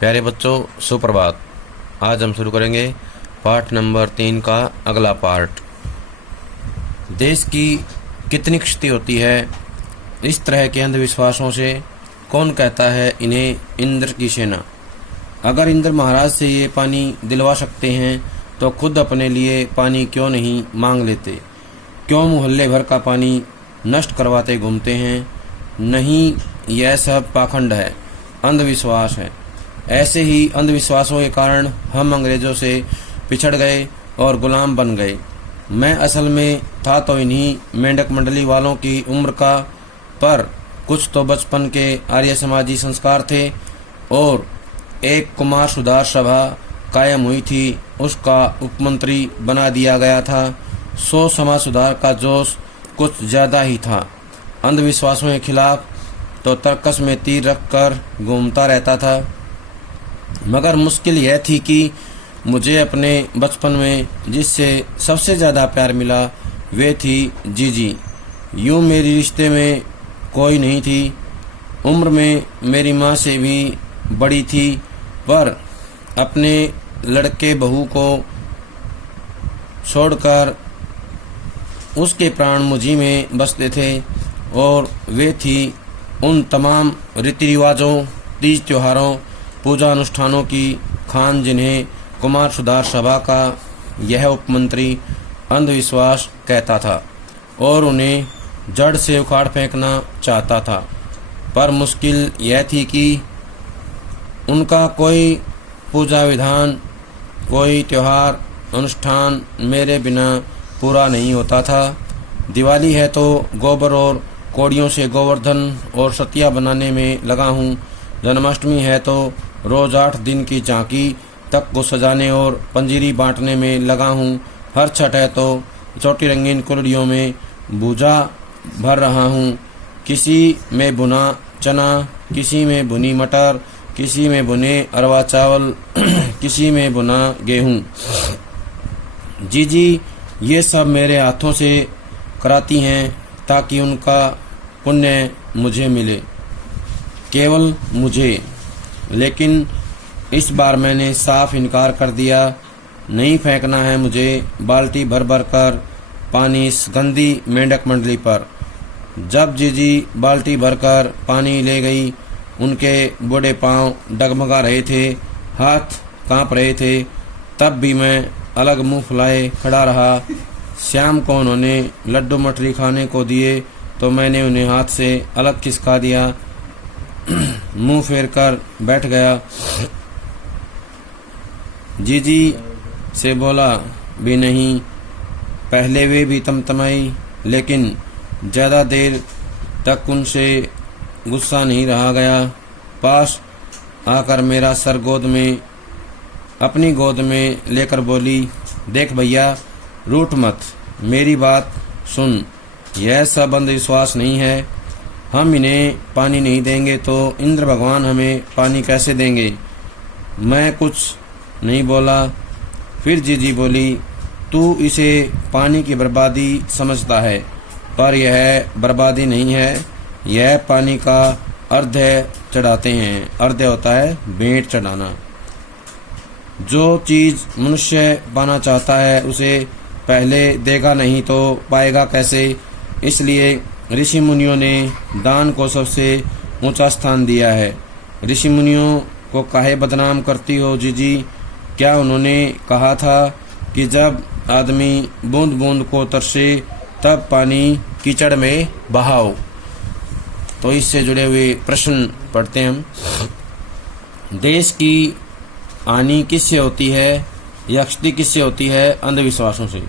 प्यारे बच्चों, सुप्रभात। आज हम शुरू करेंगे पाठ नंबर 3 का अगला पार्ट। देश की कितनी क्षति होती है इस तरह के अंधविश्वासों से, कौन कहता है इन्हें इंद्र की सेना। अगर इंद्र महाराज से ये पानी दिलवा सकते हैं तो खुद अपने लिए पानी क्यों नहीं मांग लेते? क्यों मोहल्ले भर का पानी नष्ट करवाते घूमते हैं? नहीं, यह सब पाखंड है, अंधविश्वास है। ऐसे ही अंधविश्वासों के कारण हम अंग्रेजों से पिछड़ गए और गुलाम बन गए। मैं असल में था तो इन्हीं मेंढक मंडली वालों की उम्र का, पर कुछ तो बचपन के आर्य समाजी संस्कार थे और एक कुमार सुधार सभा कायम हुई थी, उसका उपमंत्री बना दिया गया था। सो समाज सुधार का जोश कुछ ज़्यादा ही था। अंधविश्वासों के खिलाफ तो तर्कस में तीर रखकर घूमता रहता था। मगर मुश्किल यह थी कि मुझे अपने बचपन में जिससे सबसे ज़्यादा प्यार मिला वे थी जीजी। यूँ मेरी रिश्ते में कोई नहीं थी, उम्र में मेरी माँ से भी बड़ी थी, पर अपने लड़के बहू को छोड़कर उसके प्राण मुझी में बसते थे और वे थी उन तमाम रीति रिवाजों, तीज त्योहारों, पूजा अनुष्ठानों की खान जिन्हें कुमार सुधार सभा का यह उपमंत्री अंधविश्वास कहता था और उन्हें जड़ से उखाड़ फेंकना चाहता था। पर मुश्किल यह थी कि उनका कोई पूजा विधान, कोई त्योहार अनुष्ठान मेरे बिना पूरा नहीं होता था। दिवाली है तो गोबर और कोड़ियों से गोवर्धन और सतिया बनाने में लगा हूँ। जन्माष्टमी है तो रोज 8 दिन की झांकी तक को सजाने और पंजीरी बांटने में लगा हूँ। हर छठ है तो छोटी रंगीन कुलड़ियों में भूजा भर रहा हूँ। किसी में भुना चना, किसी में भुनी मटर, किसी में भुने अरवा चावल, किसी में भुना गेहूँ। जीजी ये सब मेरे हाथों से कराती हैं ताकि उनका पुण्य मुझे मिले, केवल मुझे। लेकिन इस बार मैंने साफ इनकार कर दिया। नहीं फेंकना है मुझे बाल्टी भर भर कर पानी इस गंदी मेंढक मंडली पर। जब जीजी बाल्टी भरकर पानी ले गई, उनके बूढ़े पांव डगमगा रहे थे, हाथ कांप रहे थे, तब भी मैं अलग मुंह फुलाए खड़ा रहा। श्याम को उन्होंने लड्डू मठरी खाने को दिए तो मैंने उन्हें हाथ से अलग खिसका दिया, मुंह फेर कर बैठ गया। जीजी से बोला भी नहीं। पहले वे भी तमतमाई, लेकिन ज़्यादा देर तक उनसे गुस्सा नहीं रहा गया। पास आकर मेरा सर अपनी गोद में लेकर बोली, देख भैया, रूठ मत, मेरी बात सुन। यह सब अंधविश्वास नहीं है। हम इन्हें पानी नहीं देंगे तो इंद्र भगवान हमें पानी कैसे देंगे? मैं कुछ नहीं बोला। फिर जीजी बोली, तू इसे पानी की बर्बादी समझता है, पर यह बर्बादी नहीं है। यह पानी का अर्घ्य चढ़ाते हैं। अर्घ्य होता है भेंट चढ़ाना। जो चीज़ मनुष्य पाना चाहता है उसे पहले देगा नहीं तो पाएगा कैसे? इसलिए ऋषि मुनियों ने दान को सबसे ऊंचा स्थान दिया है। ऋषि मुनियों को काहे बदनाम करती हो जीजी? क्या उन्होंने कहा था कि जब आदमी बूंद बूंद को तरसे तब पानी कीचड़ में बहाओ? तो इससे जुड़े हुए प्रश्न पढ़ते हैं हम। देश की हानि किससे होती है या क्षति किससे होती है? अंधविश्वासों से।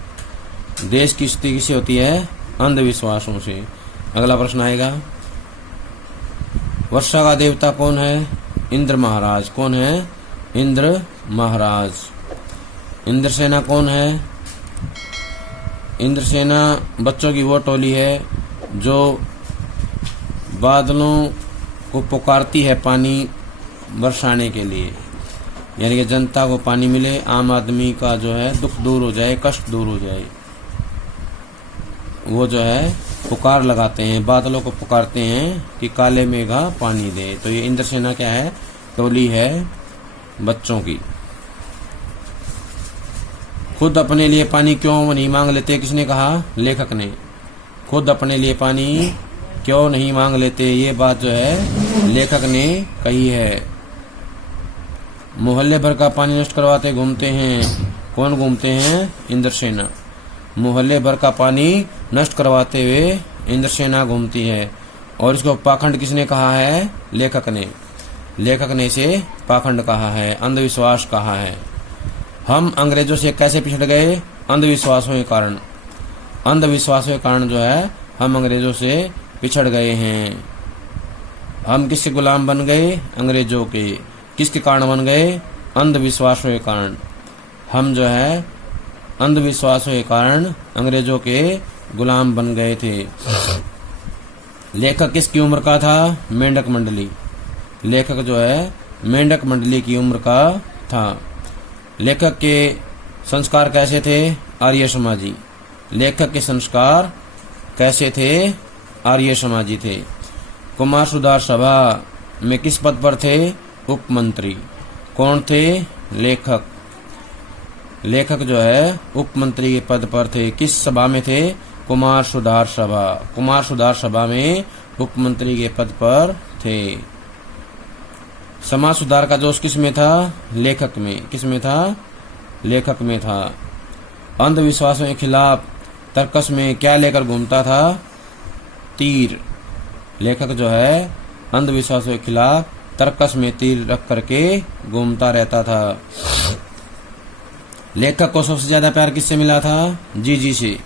देश की क्षति किससे होती है? अंधविश्वासों से। अगला प्रश्न आएगा, वर्षा का देवता कौन है? इंद्र महाराज। कौन है? इंद्र महाराज। इंद्रसेना कौन है? इंद्रसेना बच्चों की वो टोली है जो बादलों को पुकारती है पानी बरसाने के लिए, यानी कि जनता को पानी मिले, आम आदमी का जो है दुख दूर हो जाए, कष्ट दूर हो जाए। वो जो है पुकार लगाते हैं, बादलों को पुकारते हैं कि काले मेघा पानी दे। तो ये इंद्रसेना क्या है? टोली है बच्चों की। खुद अपने लिए पानी क्यों नहीं मांग लेते, किसने कहा? लेखक ने। खुद अपने लिए पानी क्यों नहीं मांग लेते, ये बात जो है लेखक ने कही है। मोहल्ले भर का पानी नष्ट करवाते घूमते हैं, कौन घूमते हैं? इंद्रसेना। मोहल्ले भर का पानी नष्ट करवाते हुए इंद्रसेना घूमती है। और इसको पाखंड किसने कहा है? लेखक ने। लेखक ने इसे पाखंड कहा है, अंधविश्वास कहा है। हम अंग्रेजों से कैसे पिछड़ गए? अंधविश्वासों के कारण। अंधविश्वासों के कारण जो है हम अंग्रेजों से पिछड़ गए हैं। हम किसके गुलाम बन गए? अंग्रेजों के। किसके कारण बन गए? अंधविश्वासों के कारण। हम जो है अंधविश्वासों के कारण अंग्रेजों के गुलाम बन गए थे। लेखक किसकी उम्र का था? मेंढक मंडली। लेखक जो है मेंढक मंडली की उम्र का था। लेखक के संस्कार कैसे थे? आर्य समाजी। लेखक के संस्कार कैसे थे? आर्य समाजी थे। कुमार सुधार सभा में किस पद पर थे? उपमंत्री। कौन थे? लेखक। लेखक जो है उपमंत्री के पद पर थे। किस सभा में थे? कुमार सुधार सभा। कुमार सुधार सभा में उपमंत्री के पद पर थे। समाज सुधार का जोश किस में था? लेखक में। किस में था? लेखक में था। अंधविश्वासों के खिलाफ तर्कस में क्या लेकर घूमता था? तीर। लेखक जो है अंधविश्वासों के खिलाफ तर्कस में तीर रख करके घूमता रहता था। लेखक को सबसे ज्यादा प्यार किससे मिला था? जीजी से।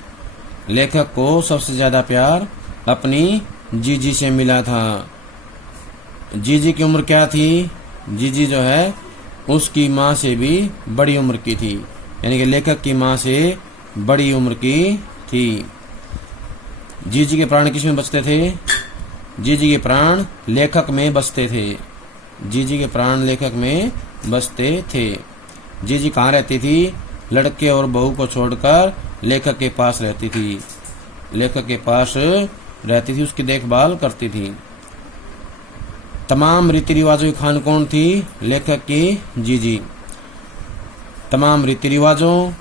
लेखक को सबसे ज्यादा प्यार अपनी जीजी से मिला था। जीजी की उम्र क्या थी? जीजी जो है उसकी माँ से भी बड़ी उम्र की थी, यानी कि लेखक की माँ से बड़ी उम्र की थी। जीजी के प्राण किस में बचते थे? जीजी के प्राण लेखक में बसते थे। जीजी के प्राण लेखक में बसते थे। जीजी कहाँ रहती थी? लड़के और बहू को छोड़कर लेखक के पास रहती थी। लेखक के पास रहती थी, उसकी देखभाल करती थी। तमाम रीति रिवाजों की खान कौन थी? लेखक की जीजी। तमाम रीति रिवाजों,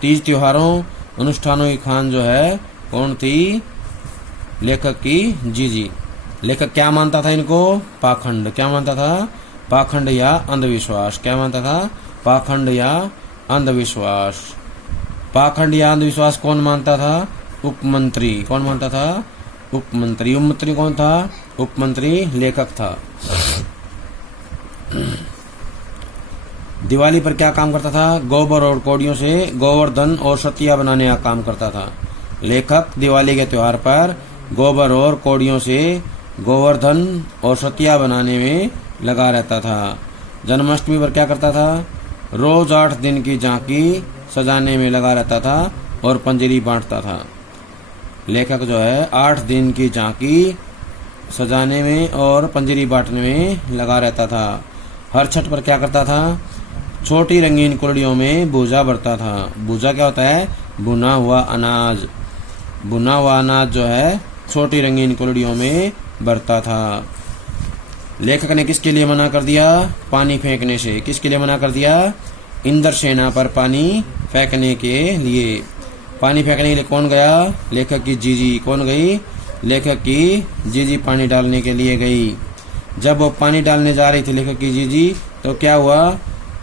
तीज त्योहारों, अनुष्ठानों की खान जो है कौन थी? लेखक की जीजी। लेखक क्या मानता था इनको? पाखंड। क्या मानता था? पाखंड या अंधविश्वास। क्या मानता था? पाखंड या अंधविश्वास। पाखंड या अंधविश्वास कौन मानता था? उपमंत्री। कौन मानता था? उपमंत्री। उपमंत्री कौन था? उपमंत्री लेखक था। दिवाली पर क्या काम करता था? गोबर और कौड़ियों से गोवर्धन और सतिया बनाने का काम करता था। लेखक दिवाली के त्योहार पर गोबर और कौड़ियों से गोवर्धन और सतिया बनाने में लगा रहता था। जन्माष्टमी पर क्या करता था? रोज 8 दिन की झांकी सजाने में लगा रहता था और पंजरी बांटता था। लेखक जो है 8 दिन की झांकी सजाने में और पंजरी बांटने में लगा रहता था। हर छठ पर क्या करता था? छोटी रंगीन कुलड़ियों में भूजा भरता था। भूजा क्या होता है? भुना हुआ अनाज। भुना हुआ अनाज जो है छोटी रंगीन कुलड़ियों में भरता था। लेखक ने किसके लिए मना कर दिया? पानी फेंकने से। किसके लिए मना कर दिया? इंद्रसेना पर पानी फेंकने के लिए। पानी फेंकने के लिए कौन गया? लेखक की जीजी। कौन गई? लेखक की जीजी पानी डालने के लिए गई। जब वो पानी डालने जा रही थी लेखक की जीजी, तो क्या हुआ?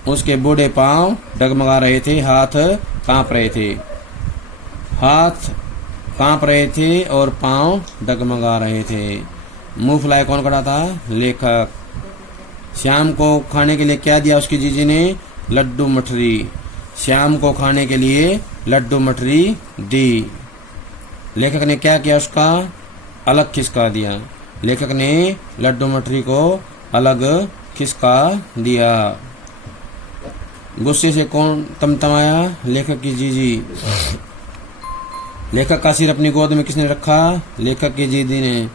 उसके बूढ़े पांव डगमगा रहे थे, हाथ कांप रहे थे। हाथ कांप रहे थे और पांव डगमगा रहे थे। मुंह फुलाए कौन खड़ा था? लेखक। श्याम को खाने के लिए क्या दिया उसकी जीजी ने? लड्डू मठरी। श्याम को खाने के लिए लड्डू मठरी दी। लेखक ने क्या किया? उसका अलग खिसका दिया। लेखक ने लड्डू मठरी को अलग खिसका दिया। गुस्से से कौन तमतमाया? लेखक की जीजी। लेखक का सिर अपनी गोद में किसने रखा? लेखक की जीजी ने।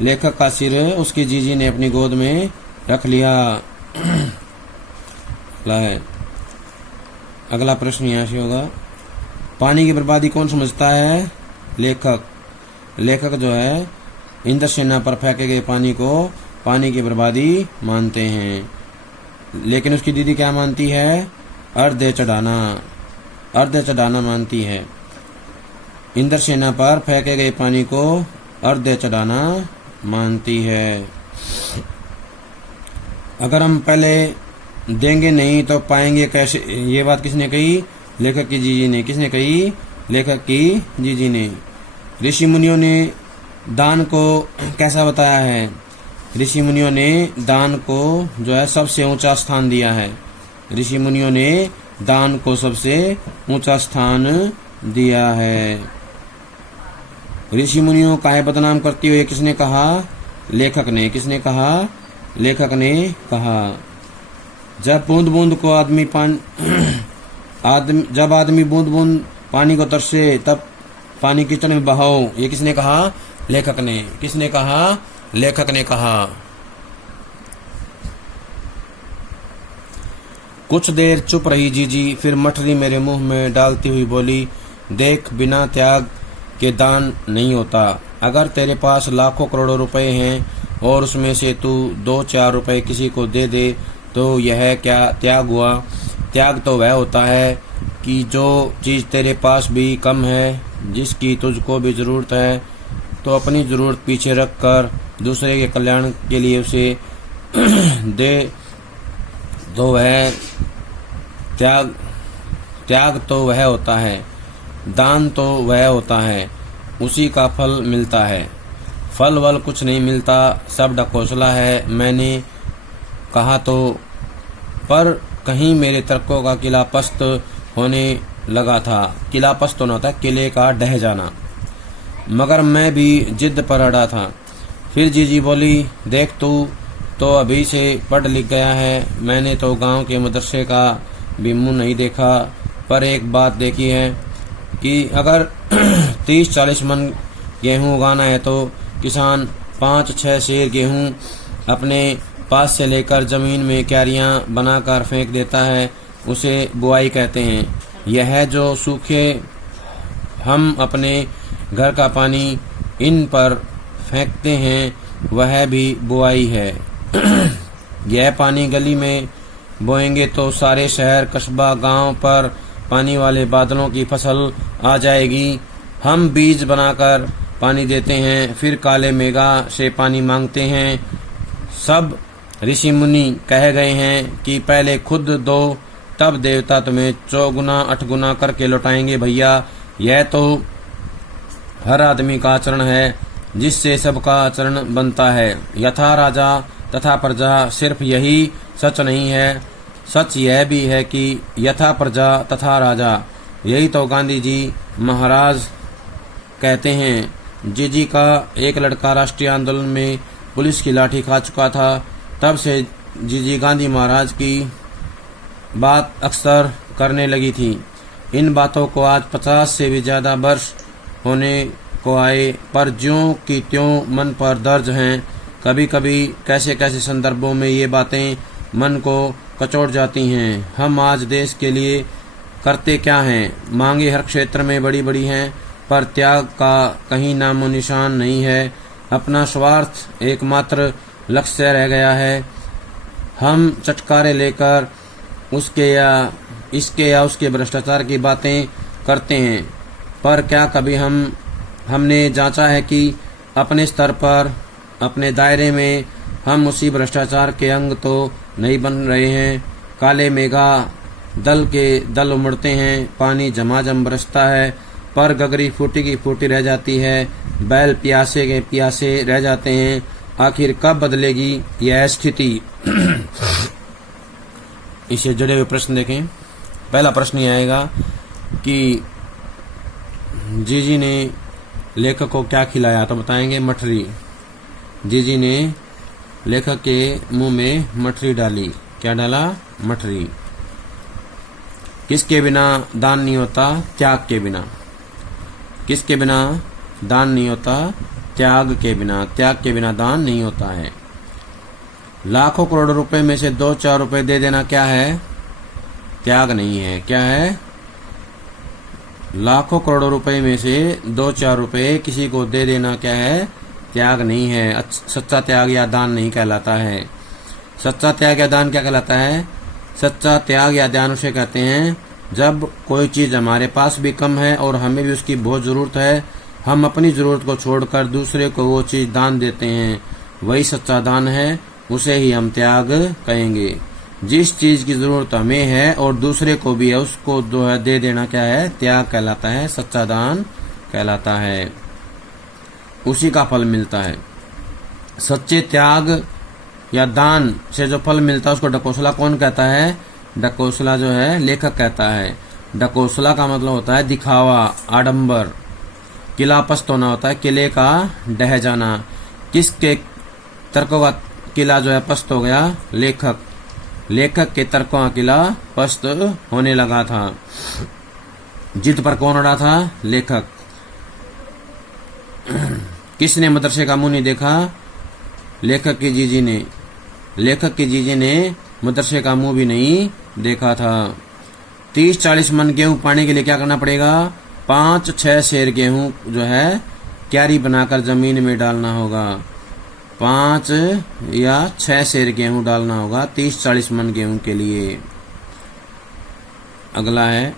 लेखक का सिर उसकी जीजी ने अपनी गोद में रख लिया। अगला प्रश्न यहाँ से होगा, पानी की बर्बादी कौन समझता है? लेखक। लेखक जो है इंद्रसेना पर फेंके गए पानी को पानी की बर्बादी मानते हैं। लेकिन उसकी दीदी क्या मानती है? अर्ध चढ़ाना मानती है। इंद्रसेना पर फेंके गए पानी को अर्ध चढ़ाना मानती है। अगर हम पहले देंगे नहीं तो पाएंगे कैसे? ये बात किसने कही? लेखक की जीजी ने। किसने कही? लेखक की जीजी ने। ऋषि मुनियों ने दान को कैसा बताया है? ऋषि मुनियों ने दान को जो है सबसे ऊंचा स्थान दिया है। ऋषि मुनियों ने दान को सबसे ऊंचा स्थान दिया है। ऋषि मुनियों काहे बदनाम करती हुए किसने कहा? लेखक ने। किसने कहा? लेखक ने कहा। जब बूंद बूंद को जब आदमी बूंद बूंद पानी को तरसे तब पानी कीचड़ में बहाओ। ये किसने कहा? लेखक ने। किसने कहा? लेखक ने कहा। कुछ देर चुप रही जीजी, फिर मठरी मेरे मुंह में डालती हुई बोली, देख, बिना त्याग के दान नहीं होता। अगर तेरे पास लाखों करोड़ों रुपए हैं और उसमें से तू 2-4 रुपए किसी को दे दे तो यह क्या त्याग हुआ? त्याग तो वह होता है कि जो चीज़ तेरे पास भी कम है, जिसकी तुझको भी ज़रूरत है, तो अपनी ज़रूरत पीछे रख कर दूसरे के कल्याण के लिए उसे दे तो वह त्याग तो वह होता है। दान तो वह होता है, उसी का फल मिलता है। फल वल कुछ नहीं मिलता, सब ढकोसला है। मैंने कहा तो, पर कहीं मेरे तर्कों का किला पस्त होने लगा था। किला पस्त होना था, किले का ढह जाना। मगर मैं भी जिद पर अड़ा था। फिर जीजी बोली, देख, तू तो अभी से पढ़ लिख गया है। मैंने तो गांव के मदरसे का भी मुंह नहीं देखा, पर एक बात देखी है कि अगर 30-40 मन गेहूं उगाना है तो किसान 5-6 सेर गेहूं अपने पास से लेकर जमीन में क्यारियां बनाकर फेंक देता है। उसे बुआई कहते हैं। यह जो सूखे हम अपने घर का पानी इन पर फेंकते हैं वह भी बुआई है। यह पानी गली में बोएंगे तो सारे शहर, कस्बा, गांव पर पानी वाले बादलों की फसल आ जाएगी। हम बीज बनाकर पानी देते हैं, फिर काले मेघा से पानी मांगते हैं। सब ऋषि मुनि कह गए हैं कि पहले खुद दो, तब देवता तुम्हें 4-8 गुना करके लौटाएंगे। भैया, यह तो हर आदमी का आचरण है, जिससे सबका आचरण बनता है। यथा राजा तथा प्रजा, सिर्फ यही सच नहीं है, सच यह भी है कि यथा प्रजा तथा राजा। यही तो गांधी जी महाराज कहते हैं। जीजी का एक लड़का राष्ट्रीय आंदोलन में पुलिस की लाठी खा चुका था। तब से जीजी गांधी महाराज की बात अक्सर करने लगी थी। इन बातों को आज 50 से भी ज्यादा वर्ष होने को आए, पर ज्यों की त्यों मन पर दर्ज हैं। कभी कभी कैसे कैसे संदर्भों में ये बातें मन को कचोट जाती हैं। हम आज देश के लिए करते क्या हैं? मांगे हर क्षेत्र में बड़ी बड़ी हैं, पर त्याग का कहीं नामो निशान नहीं है। अपना स्वार्थ एकमात्र लक्ष्य रह गया है। हम चटकारे लेकर उसके या उसके भ्रष्टाचार की बातें करते हैं, पर क्या कभी हमने जांचा है कि अपने स्तर पर, अपने दायरे में हम उसी भ्रष्टाचार के अंग तो नहीं बन रहे हैं। काले मेघा दल के दल उमड़ते हैं, पानी झमाझम बरसता है, पर गगरी फूटी की फूटी रह जाती है। बैल प्यासे के प्यासे रह जाते हैं। आखिर कब बदलेगी यह स्थिति? इसे जुड़े हुए प्रश्न देखें। पहला प्रश्न ये आएगा कि जीजी ने लेखक को क्या खिलाया? तो बताएंगे मठरी। जीजी ने लेखक के मुंह में मठरी डाली। क्या डाला? मठरी। किसके बिना दान नहीं होता? त्याग के बिना। किसके बिना दान नहीं होता? त्याग के बिना। त्याग के बिना दान नहीं होता है। लाखों करोड़ों रुपए में से 2-4 रुपए दे देना क्या है? त्याग नहीं है। क्या है? लाखों करोड़ों रुपए में से 2-4 रुपए किसी को दे देना क्या है? त्याग नहीं है। सच्चा त्याग या दान नहीं कहलाता है। सच्चा त्याग या दान क्या कहलाता है? सच्चा त्याग या दान उसे कहते हैं जब कोई चीज हमारे पास भी कम है और हमें भी उसकी बहुत जरूरत है, हम अपनी जरूरत को छोड़कर दूसरे को वो चीज दान देते हैं, वही सच्चा दान है, उसे ही हम त्याग कहेंगे। जिस चीज की जरूरत हमें है और दूसरे को भी है, उसको जो है दे देना क्या है? त्याग कहलाता है, सच्चा दान कहलाता है, उसी का फल मिलता है। सच्चे त्याग या दान से जो फल मिलता है उसको ढकोसला कौन कहता है? ढकोसला जो है लेखक कहता है। ढकोसला का मतलब होता है दिखावा, आडंबर। किला पस्त होना होता है किले का ढह जाना। किसके तर्कों का किला जो है पस्त हो गया? लेखक। लेखक के तर्कों का किला पस्त होने लगा था। जिद पर कौन अड़ा था? लेखक। किसने मदरसे का मुंह नहीं देखा? लेखक की जीजी ने। लेखक की जीजी ने मदरसे का मुंह भी नहीं देखा था। 30-40 मन गेहूं पाने के लिए क्या करना पड़ेगा? 5-6 सेर गेहूं जो है क्यारी बनाकर जमीन में डालना होगा। 5 या 6 सेर गेहूं डालना होगा 30-40 मन गेहूं के लिए। अगला है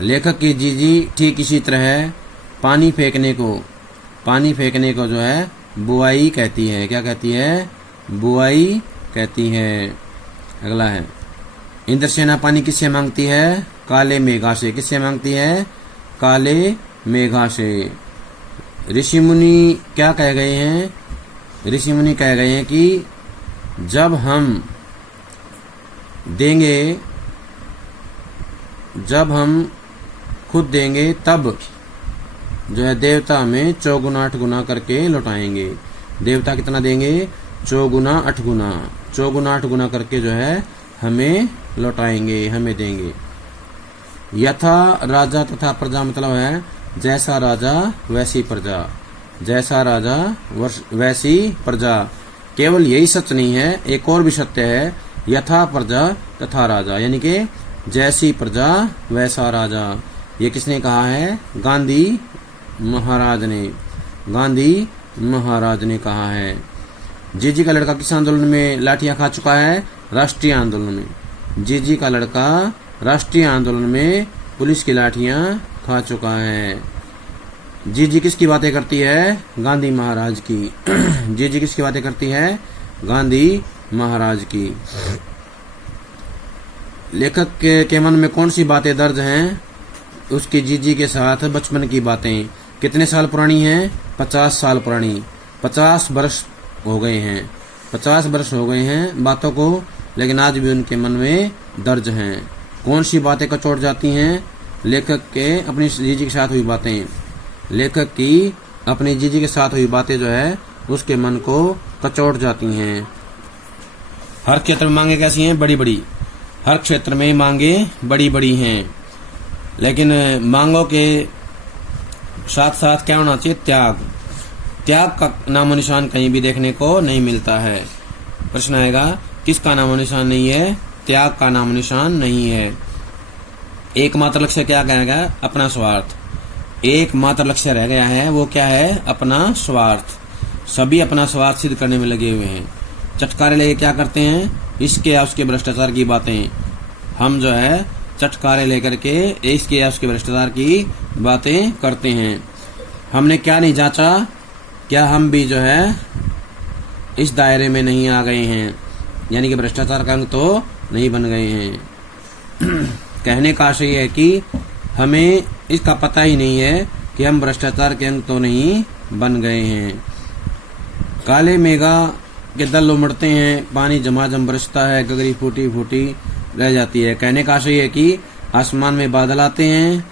लेखक की जीजी ठीक इसी तरह है। पानी फेंकने को जो है बुआई कहती है। क्या कहती है? बुआई कहती है। अगला है इंद्रसेना पानी किससे मांगती है? काले मेघा से। किससे मांगती है? काले मेघा से। ऋषि मुनि क्या कह गए हैं? ऋषि मुनि कह गए हैं कि जब हम खुद देंगे तब जो है देवता हमें 4 गुना 8 गुना करके लौटाएंगे। देवता कितना देंगे? 4 गुना 8 गुना। 4 गुना 8 गुना करके जो है हमें लौटाएंगे, हमें देंगे। यथा राजा तथा प्रजा मतलब है जैसा राजा वैसी प्रजा। जैसा राजा वैसी प्रजा। केवल यही सच नहीं है, एक और भी सत्य है, यथा प्रजा तथा राजा, यानी कि जैसी प्रजा वैसा राजा। ये किसने कहा है? गांधी महाराज ने। गांधी महाराज ने कहा है। जीजी का लड़का किस आंदोलन में लाठियां खा चुका है? राष्ट्रीय आंदोलन में। जीजी का लड़का राष्ट्रीय आंदोलन में पुलिस की लाठियां खा चुका है। जीजी किसकी बातें करती है? गांधी महाराज की। जीजी किसकी बातें करती है? गांधी महाराज की। लेखक के मन में कौन सी बातें दर्ज हैं? उसकी जीजी के साथ बचपन की बातें। कितने साल पुरानी हैं? 50 साल पुरानी। 50 वर्ष हो गए हैं। 50 वर्ष हो गए हैं बातों को, लेकिन आज भी उनके मन में दर्ज हैं। कौन सी बातें कचोट जाती हैं? लेखक के अपनी जीजी के साथ हुई बातें। लेखक की अपनी जीजी के साथ हुई बातें जो है उसके मन को कचोट जाती हैं। हर क्षेत्र में मांगे कैसी हैं? बड़ी बड़ी। हर क्षेत्र में मांगे बड़ी बड़ी हैं, लेकिन मांगों के साथ साथ क्या होना चाहिए? त्याग। त्याग का नामो निशान कहीं भी देखने को नहीं मिलता है। प्रश्न आएगा किसका नामो निशान नहीं है? त्याग का नामो निशान नहीं है। एकमात्र लक्ष्य क्या कहा गया? अपना स्वार्थ। एकमात्र लक्ष्य रह गया है, वो क्या है? अपना स्वार्थ। सभी अपना स्वार्थ सिद्ध करने में लगे हुए हैं। चटकारे लेके क्या करते हैं? इसके या उसके भ्रष्टाचार की बातें। हम जो है चटकारे लेकर के इसके या उसके भ्रष्टाचार की बातें करते हैं। हमने क्या नहीं जांचा? क्या हम भी जो है इस दायरे में नहीं आ गए हैं, यानी कि भ्रष्टाचार का अंग तो नहीं बन गए हैं। कहने का आशय है कि हमें इसका पता ही नहीं है कि हम भ्रष्टाचार के अंग तो नहीं बन गए हैं। काले मेघा के दल उमड़ते हैं, पानी झमाझम बरसता है, गगरी फूटी फूटी रह जाती है। कहने का आशय है कि आसमान में बादल आते हैं,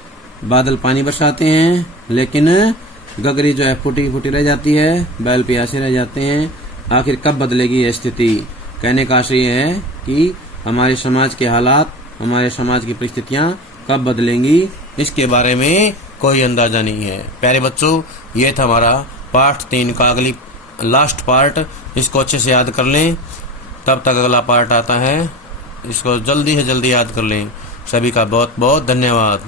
बादल पानी बरसाते हैं, लेकिन गगरी जो है फूटी फूटी रह जाती है, बैल प्यासे रह जाते हैं। आखिर कब बदलेगी यह स्थिति? कहने का आशय है कि हमारे समाज के हालात, हमारे समाज की परिस्थितियां कब बदलेंगी, इसके बारे में कोई अंदाजा नहीं है। प्यारे बच्चों, ये था हमारा पार्ट 3 का अगली लास्ट पार्ट। इसको अच्छे से याद कर लें, तब तक अगला पार्ट आता है, इसको जल्दी से जल्दी याद कर लें। सभी का बहुत बहुत धन्यवाद।